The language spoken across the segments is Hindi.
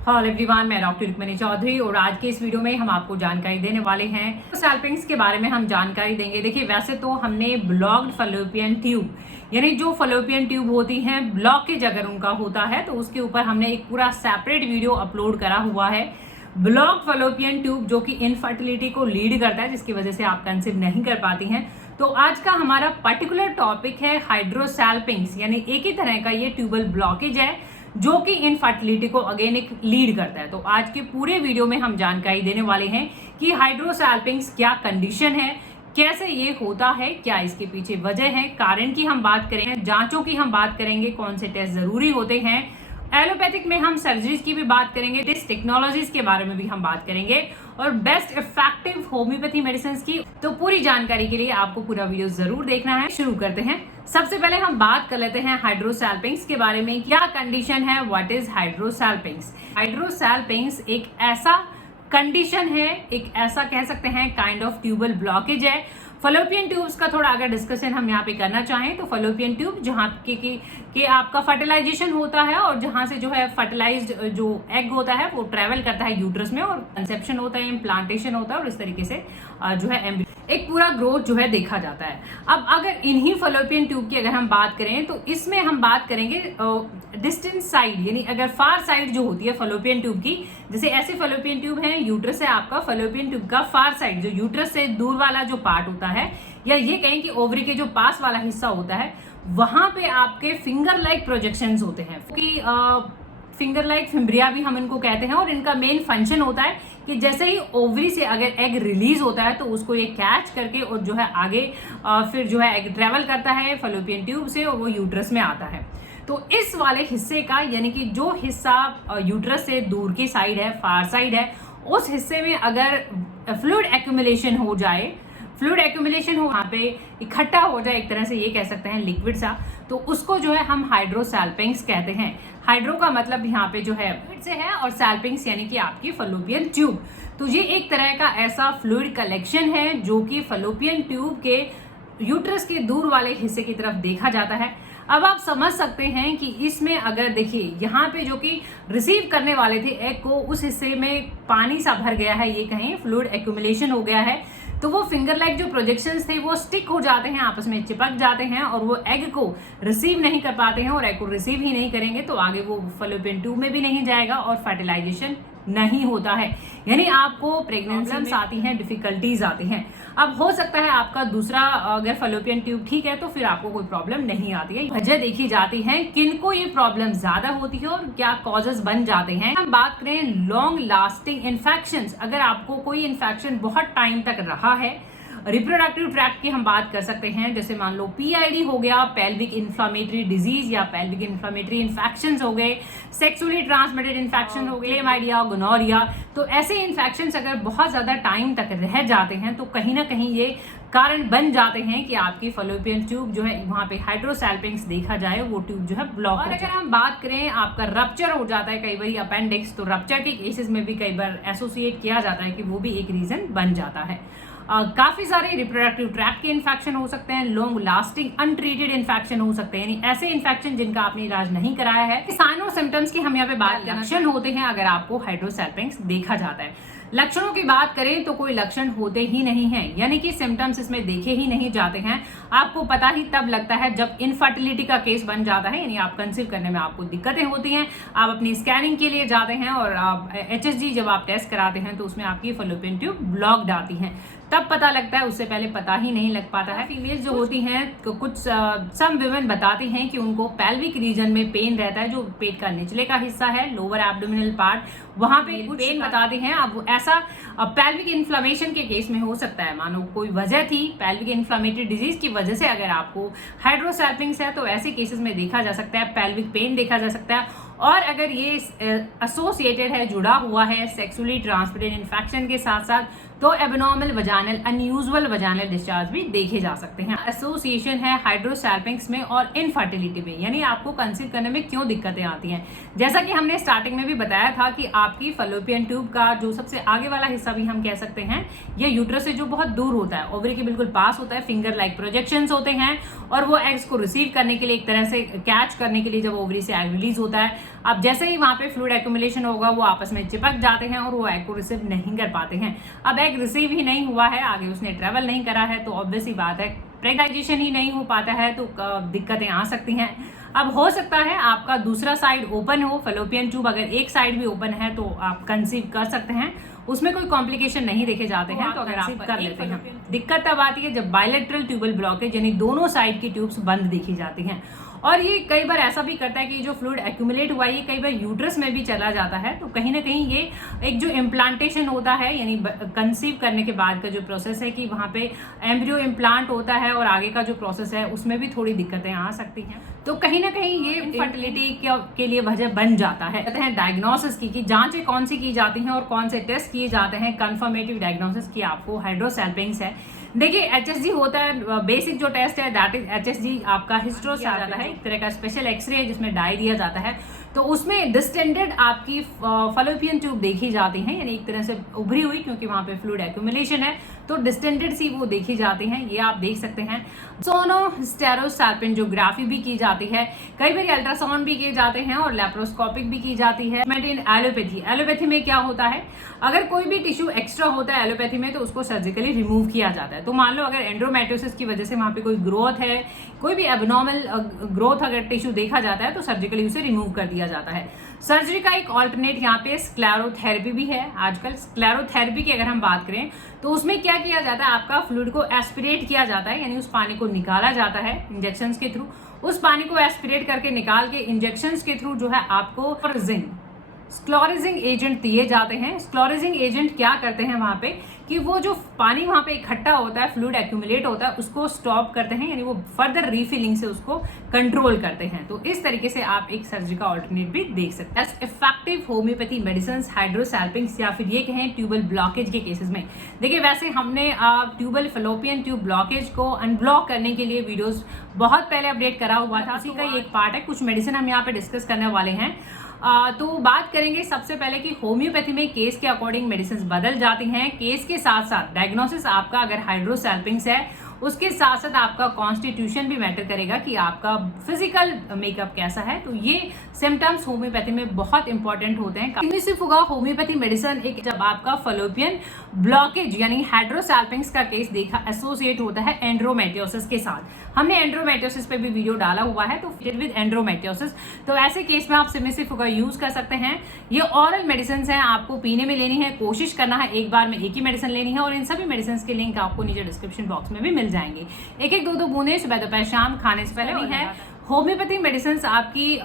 हेलो एवरीवन, मैं डॉक्टर रुक्मिणी चौधरी और आज के इस वीडियो में हम आपको जानकारी देने वाले हैं सैलपिंग्स के बारे में हम जानकारी देंगे। देखिए, वैसे तो हमने ब्लॉक्ड फलोपियन ट्यूब यानी जो फलोपियन ट्यूब होती हैं ब्लॉकेज अगर उनका होता है तो उसके ऊपर हमने एक पूरा सेपरेट वीडियो अपलोड करा हुआ है। ब्लॉक फलोपियन ट्यूब जो कि इनफर्टिलिटी को लीड करता है, जिसकी वजह से आप कंसीव नहीं कर पाती हैं। तो आज का हमारा पर्टिकुलर टॉपिक है हाइड्रोसैलपिंग्स, यानी एक ही तरह का ये ट्यूबल ब्लॉकेज है जो कि इनफर्टिलिटी को अगेन एक लीड करता है। तो आज के पूरे वीडियो में हम जानकारी देने वाले हैं कि हाइड्रोसैलपिंग्स क्या कंडीशन है, कैसे ये होता है, क्या इसके पीछे वजह है, कारण की हम बात करेंगे, जांचों की हम बात करेंगे, कौन से टेस्ट जरूरी होते हैं, एलोपैथिक में हम सर्जरीज की भी बात करेंगे, टेस्ट टेक्नोलॉजीज के बारे में भी हम बात करेंगे और बेस्ट इफेक्टिव होम्योपैथी मेडिसिन की। तो पूरी जानकारी के लिए आपको पूरा वीडियो जरूर देखना है। शुरू करते हैं। सबसे पहले हम बात कर लेते हैं हाइड्रोसैलपिंग्स के बारे में। क्या कंडीशन है, व्हाट इज हाइड्रोसैलपिंग्स? हाइड्रोसैलपिंग्स एक ऐसा कंडीशन है, एक ऐसा कह सकते हैं काइंड ऑफ ट्यूबल ब्लॉकेज है। फलोपियन ट्यूब्स का थोड़ा अगर डिस्कशन हम यहाँ पे करना चाहें तो फलोपियन ट्यूब जहाँ के आपका फर्टिलाइजेशन होता है और जहाँ से जो है फर्टिलाइज्ड जो एग होता है वो ट्रेवल करता है यूट्रस में और कंसेप्शन होता है, इम्प्लांटेशन होता है और इस तरीके से जो है एक पूरा ग्रोथ जो है देखा जाता है। अब अगर इन्हीं फलोपियन ट्यूब की अगर हम बात करें तो इसमें हम बात करेंगे डिस्टेंट साइड, यानी अगर फार साइड जो होती है फलोपियन ट्यूब की, जैसे ऐसे फलोपियन ट्यूब है, यूट्रस है आपका, फलोपियन ट्यूब का फार साइड जो यूट्रस से दूर वाला जो पार्ट होता है या ये कहें कि ओवरी के जो पास वाला हिस्सा होता है, वहां पे आपके फिंगर लाइक प्रोजेक्शंस होते हैं कि फिंगर लाइक फिम्ब्रिया भी हम इनको कहते हैं। और इनका मेन फंक्शन होता है कि जैसे ही ओवरी से अगर एग रिलीज होता है तो उसको ये कैच करके और जो है आगे फिर जो है एग ट्रेवल करता है फलोपियन ट्यूब से और वो यूट्रस में आता है। तो इस वाले हिस्से का, यानी कि जो हिस्सा यूट्रस से दूर की साइड है, फार साइड है, उस हिस्से में अगर फ्लूइड एक्यूमुलेशन हो जाए, वहां पे इकट्ठा हो जाए, एक तरह से ये कह सकते हैं लिक्विड सा, तो उसको जो है हम हाइड्रोसैलपिंग्स कहते हैं। हाइड्रो का मतलब यहाँ पे जो है लिक्विड से है और सैलपिंग्स यानी कि आपकी फलोपियन ट्यूब। तो ये एक तरह का ऐसा फ्लूइड कलेक्शन है जो कि फलोपियन ट्यूब के यूट्रस के दूर वाले हिस्से की तरफ देखा जाता है। अब आप समझ सकते हैं कि इसमें अगर देखिए यहाँ पे जो कि रिसीव करने वाले थे एग को, उस हिस्से में पानी सा भर गया है, ये कहें फ्लूइड एक्यूमुलेशन हो गया है, तो वो फिंगर लाइक जो प्रोजेक्शंस थे वो स्टिक हो जाते हैं, आपस में चिपक जाते हैं और वो एग को रिसीव नहीं कर पाते हैं। और एग को रिसीव ही नहीं करेंगे तो आगे वो फलोपियन ट्यूब में भी नहीं जाएगा और फर्टिलाइजेशन नहीं होता है, यानी आपको प्रेगनेंसी आती हैं, डिफिकल्टीज आती हैं। अब हो सकता है आपका दूसरा अगर फलोपियन ट्यूब ठीक है तो फिर आपको कोई प्रॉब्लम नहीं आती है। वजह देखी जाती है किनको ये प्रॉब्लम ज्यादा होती है और क्या कॉजेस बन जाते हैं। हम बात करें लॉन्ग लास्टिंग इन्फेक्शंस, अगर आपको कोई इन्फेक्शन बहुत टाइम तक रहा है, रिप्रोडक्टिव ट्रैक्ट की हम बात कर सकते हैं, जैसे मान लो पीआईडी हो गया, पेल्विक इन्फ्लामेटरी डिजीज या पेल्विक इन्फ्लामेटरी इन्फेक्शंस हो गए, सेक्सुअली ट्रांसमिटेड इन्फेक्शन हो गए, क्लेमाइडिया, गोनोरिया, तो ऐसे इन्फेक्शंस अगर बहुत ज्यादा टाइम तक रह जाते हैं तो कहीं ना कहीं ये कारण बन जाते हैं कि आपकी फलोपियन ट्यूब जो है वहां पे हाइड्रोसैलपिंग्स देखा जाए वो ट्यूब जो है ब्लॉक। और अगर हम बात करें आपका रप्चर हो जाता है कई बार अपेंडिक्स, तो रप्चर के केसेस में भी कई बार एसोसिएट किया जाता है कि वो भी एक रीजन बन जाता है। काफी सारे रिप्रोडक्टिव ट्रैक्ट के इन्फेक्शन हो सकते हैं, लॉन्ग लास्टिंग अनट्रीटेड इन्फेक्शन हो सकते हैं, यानी ऐसे इन्फेक्शन जिनका आपने इलाज नहीं कराया है। साइन और सिम्टम्स की हम यहाँ पे बात लक्षण होते हैं अगर आपको हाइड्रोसैलपिंग्स देखा जाता है। लक्षणों की बात करें तो कोई लक्षण होते ही नहीं है, यानी कि सिम्टम्स इसमें देखे ही नहीं जाते हैं। आपको पता ही तब लगता है जब इनफर्टिलिटी का केस बन जाता है, यानी आप कंसीव करने में आपको दिक्कतें होती हैं, आप अपनी स्कैनिंग के लिए जाते हैं और HSG जब आप टेस्ट कराते हैं तो उसमें आपकी फलोपियन ट्यूब ब्लॉक्ड आती है, तब पता लगता है, उससे पहले पता ही नहीं लग पाता है। फीमेल्स जो होती हैं तो कुछ सम विमेन बताती हैं कि उनको पेल्विक रीजन में पेन रहता है, जो पेट का निचले का हिस्सा है, लोअर एब्डोमिनल पार्ट, वहां पे पेन बताते हैं। अब ऐसा पेल्विक इन्फ्लेमेशन के केस में हो सकता है, मानो कोई वजह थी पेल्विक इन्फ्लेमेटरी डिजीज की वजह से अगर आपको हाइड्रोसैलपिंग्स है तो ऐसे केसेस में देखा जा सकता है, पेल्विक पेन देखा जा सकता है। और अगर ये एसोसिएटेड है, जुड़ा हुआ है सेक्सुअली ट्रांसमिटेड इन्फेक्शन के साथ साथ, तो abnormal vaginal, unusual vaginal discharge भी देखे जा सकते हैं। एसोसिएशन है हाइड्रोसैलपिंग्स में और इनफर्टिलिटी में, यानी आपको कंसीव करने में क्यों दिक्कतें आती हैं। जैसा कि हमने स्टार्टिंग में भी बताया था कि आपकी फलोपियन ट्यूब का जो सबसे आगे वाला हिस्सा भी हम कह सकते हैं, ये यूट्रस से जो बहुत दूर होता है, ओवरी के बिल्कुल पास होता है, फिंगर लाइक प्रोजेक्शंस होते हैं और वो एग्स को रिसीव करने के लिए, एक तरह से कैच करने के लिए जब ओवरी से एग रिलीज होता है, अब जैसे ही वहां पे फ्लूइड एक्यूमुलेशन होगा वो आपस में चिपक जाते हैं और वो एग को रिसीव नहीं कर पाते हैं। अब एग रिसीव ही नहीं हुआ है, आगे उसने ट्रेवल नहीं करा है, तो ऑब्वियस ही बात है प्रेगनाइजेशन ही नहीं हो पाता है, तो दिक्कतें आ सकती हैं। अब हो सकता है आपका दूसरा साइड ओपन हो, फैलोपियन ट्यूब अगर एक साइड भी ओपन है तो आप कंसीव कर सकते हैं, उसमें कोई कॉम्प्लिकेशन नहीं देखे जाते हैं, तो अगर आप कर लेते हैं। दिक्कत तब आती है जब बायलेटरल ट्यूबल ब्लॉकेज यानी दोनों साइड की ट्यूब्स बंद देखी जाती हैं, और ये कई बार ऐसा भी करता है कि जो फ्लूइड एक्यूमुलेट हुआ है ये कई बार यूट्रस में भी चला जाता है, तो कहीं ना कहीं ये एक जो इम्प्लांटेशन होता है यानी कंसीव करने के बाद का जो प्रोसेस है कि वहाँ पे एम्ब्रियो इम्प्लांट होता है और आगे का जो प्रोसेस है उसमें भी थोड़ी दिक्कतें आ सकती हैं, तो कहीं ना कहीं ये इनफर्टिलिटी के लिए वजह बन जाता है। कहते हैं डायग्नोसिस की जांचें कौन सी की जाती हैं और कौन से टेस्ट किए जाते हैं कंफर्मेटिव डायग्नोसिस की आपको हाइड्रोसैल्पिंग्स है। देखिए HSG होता है, बेसिक जो टेस्ट है दैट इज HSG आपका हिस्ट्रोसैल्पिंग है, एक तरह का स्पेशल एक्सरे है जिसमें डाई दिया जाता है, तो उसमें डिस्टेंडेड आपकी फैलोपियन ट्यूब देखी जाती हैं, यानी एक तरह से उभरी हुई, क्योंकि वहां पे फ्लूइड एक्यूमुलेशन है तो डिस्टेंडेड सी वो देखी जाती हैं, ये आप देख सकते हैं। सोनोस्टेरोसैल्पिंजोग्राफी भी की जाती है, कई बार अल्ट्रासाउंड भी किए जाते हैं और लैप्रोस्कोपिक भी की जाती है। एलोपैथी में क्या होता है, अगर कोई भी टिश्यू एक्स्ट्रा होता है एलोपैथी में तो उसको सर्जिकली रिमूव किया जाता है। तो मान लो अगर एंड्रोमेट्रियोसिस की वजह से वहां पे कोई ग्रोथ है, कोई भी एबनॉर्मल ग्रोथ अगर टिश्यू देखा जाता है तो सर्जिकली उसे रिमूव कर दिया जाता है। सर्जरी का एक ऑल्टरनेट यहाँ पे स्क्लेरोथेरेपी भी है। आजकल स्क्लेरोथेरेपी की अगर हम बात करें तो उसमें क्या किया जाता है, आपका फ्लूइड को एस्पिरेट किया जाता है, यानी उस पानी को निकाला जाता है इंजेक्शंस के थ्रू। उस पानी को एस्पिरेट करके निकाल के इंजेक्शंस के थ्रू जो है आपको स्क्लोरेजिंग एजेंट दिए जाते हैं। स्क्लोरेजिंग एजेंट क्या करते हैं वहां पे कि वो जो पानी वहां पे इकट्ठा होता है, फ्लूइड एक्यूमुलेट होता है, उसको स्टॉप करते हैं, यानी वो फर्दर रीफिलिंग से उसको कंट्रोल करते हैं। तो इस तरीके से आप एक सर्जरी का ऑल्टरनेट भी देख सकते हैं। इफेक्टिव होम्योपैथी मेडिसिन हाइड्रोसैल्पिंग्स या फिर ये कहें ट्यूबल ब्लॉकेज के केसेस में, देखिए वैसे हमने ट्यूबल फैलोपियन ट्यूब ब्लॉकेज को अनब्लॉक करने के लिए वीडियोस बहुत पहले अपडेट करा हुआ था, उसी का ही एक पार्ट है। कुछ मेडिसिन हम यहाँ पे डिस्कस करने वाले हैं। तो बात करेंगे सबसे पहले कि होम्योपैथी में केस के अकॉर्डिंग मेडिसिन बदल जाती हैं। केस के साथ साथ डायग्नोसिस आपका अगर हाइड्रोसैल्पिंग्स है उसके साथ साथ आपका कॉन्स्टिट्यूशन भी मैटर करेगा कि आपका फिजिकल मेकअप कैसा है, तो ये सिम्टम्स होम्योपैथी में बहुत इंपॉर्टेंट होते हैं। सिर्फ होगा होम्योपैथी मेडिसिन एक जब आपका फैलोपियन ब्लॉकेज यानी हाइड्रोसैल्पिंग्स का केस देखा एसोसिएट होता है एंड्रोमेट्रियोसिस के साथ। हमने एंड्रोमेट्रियोसिस पे भी वीडियो डाला हुआ है, तो विद एंड्रोमेट्रियोसिस, तो ऐसे केस में आप सिमिसिफ होगा यूज कर सकते हैं। ये ऑरल मेडिसिन है, आपको पीने में लेनी है, कोशिश करना है एक बार में एक ही मेडिसिन लेनी है, और इन सभी मेडिसिन के लिंक आपको नीचे डिस्क्रिप्शन बॉक्स में भी मिल जाएंगे। एक एक दो बूंदे सुबह दोपहर शाम खाने से पहले है। होम्योपैथी मेडिसिन आपकी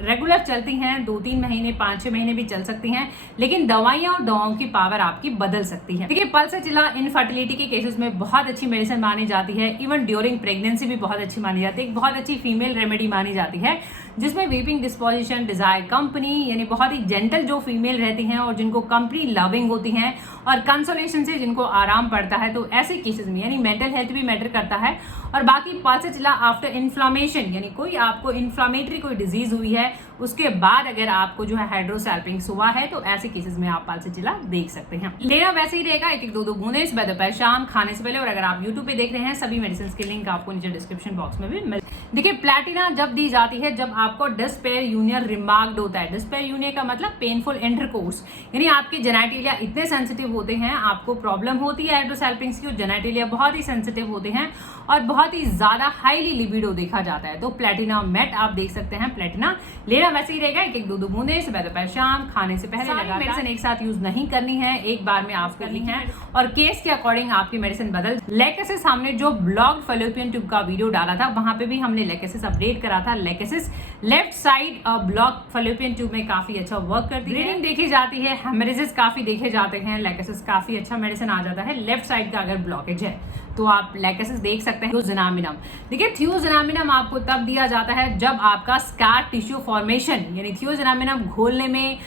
रेगुलर चलती हैं, 2-3 महीने 5-6 महीने भी चल सकती हैं, लेकिन दवाइयां और दवाओं की पावर आपकी बदल सकती है। देखिए पल्सैचिला इनफर्टिलिटी के केसेस में बहुत अच्छी मेडिसिन मानी जाती है, इवन ड्यूरिंग प्रेगनेंसी भी बहुत अच्छी मानी जाती है। एक बहुत अच्छी फीमेल रेमेडी मानी जाती है जिसमें वीपिंग डिस्पोजिशन, डिजायर कंपनी, यानी बहुत ही जेंटल जो फीमेल रहती हैं और जिनको कंपनी लविंग होती हैं और कंसोलेशन से जिनको आराम पड़ता है, तो ऐसे केसेस में यानी मेंटल हेल्थ भी मैटर करता है। और बाकी पल्सैचिला आफ्टर इन्फ्लामेशन, यानी कोई आपको इन्फ्लामेटरी कोई डिजीज हुई है उसके बाद अगर आपको जो है हाइड्रोसैल्पिंग्स हुआ है, तो ऐसे केसेस में आप पल्सैचिला देख सकते हैं। लेना वैसे ही रहेगा, एक एक दो बूंदे सुबह दोपहर शाम खाने से पहले। और अगर आप यूट्यूब पे देख रहे हैं, सभी मेडिसिन के लिंक आपको नीचे डिस्क्रिप्शन बॉक्स में भी मिल। देखिए प्लैटिना जब दी जाती है जब आपको डिस्पेरियूनियर रिमार्क्ड होता है। डिस्पेरियूनिया का मतलब पेनफुल इंटरकोर्स, यानी आपके जेनेटिलिया इतने सेंसिटिव होते हैं, आपको प्रॉब्लम होती है हाइड्रोसैल्पिंग्स की, जेनेटिलिया बहुत ही सेंसिटिव होते हैं और बहुत ही ज्यादा हाईली लिबिडो देखा जाता है, तो प्लैटिना मेट आप देख सकते हैं। प्लैटिना लेना वैसे ही रहेगा, एक एक दो बूंदे सुबह दोपहर शाम खाने से पहले। मेडिसिन एक साथ यूज नहीं करनी है, एक बार में आप करनी है और केस के अकॉर्डिंग आपकी मेडिसिन बदल। लेकेसिस हमने जो ब्लॉक्ड फैलोपियन ट्यूब का वीडियो डाला था वहां पे भी हमने लेकेसिस अपडेट करा था। Lachesis left side blocked fallopian tube में काफी अच्छा वर्क करती है, ब्लीडिंग देखी जाती है, हेमरेजेस काफी देखे जाते हैं, लेकेसिस काफी अच्छा मेडिसिन आ जाता है। लेफ्ट साइड का अगर ब्लॉकेज है तो आप लेकेसिस देख सकते हैं। थियोजेनामिनम, देखिए थियोजेनामिनम आपको तब दिया जाता है जब आपका स्कार टिश्यू फॉर्मेशन, यानी थियोजेनामिनम घोलने में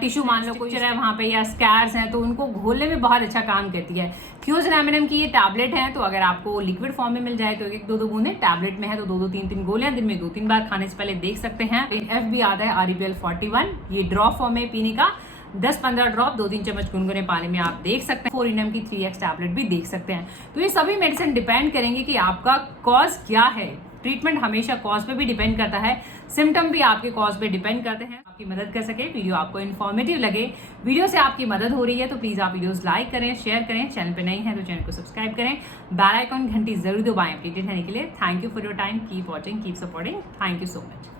टिश्यू मान लो कुछ है वहां पे या स्कैर्स हैं तो उनको घोलने में बहुत अच्छा काम करती है। थियोजेनामिनम की ये टैबलेट है, तो अगर आपको लिक्विड फॉर्म में मिल जाए तो एक दो बूंदे, टैबलेट में है तो 2-2 3-3 गोलियां दिन में 2-3 बार खाने से पहले देख सकते हैं। एफ भी आता है REPL 41, ये ड्रॉप फॉर्म में पीने का 10-15 ड्रॉप 2-3 चम्मच गुनगुने पानी में आप देख सकते हैं। 4 की 3x टैबलेट भी देख सकते हैं। तो ये सभी मेडिसिन डिपेंड करेंगे कि आपका कॉज क्या है, ट्रीटमेंट हमेशा कॉज पे भी डिपेंड करता है, सिम्टम भी आपके कॉज पे डिपेंड करते हैं। आपकी मदद कर सके, वीडियो आपको इन्फॉर्मेटिव लगे, वीडियो से आपकी मदद हो रही है तो प्लीज आप वीडियोस लाइक करें, शेयर करें, चैनल पे नए हैं तो चैनल को सब्सक्राइब करें, बेल आइकॉन घंटी जरूर दबाएं अपडेटेड रहने के लिए। Thank you for your time, keep watching, keep supporting, thank you so much.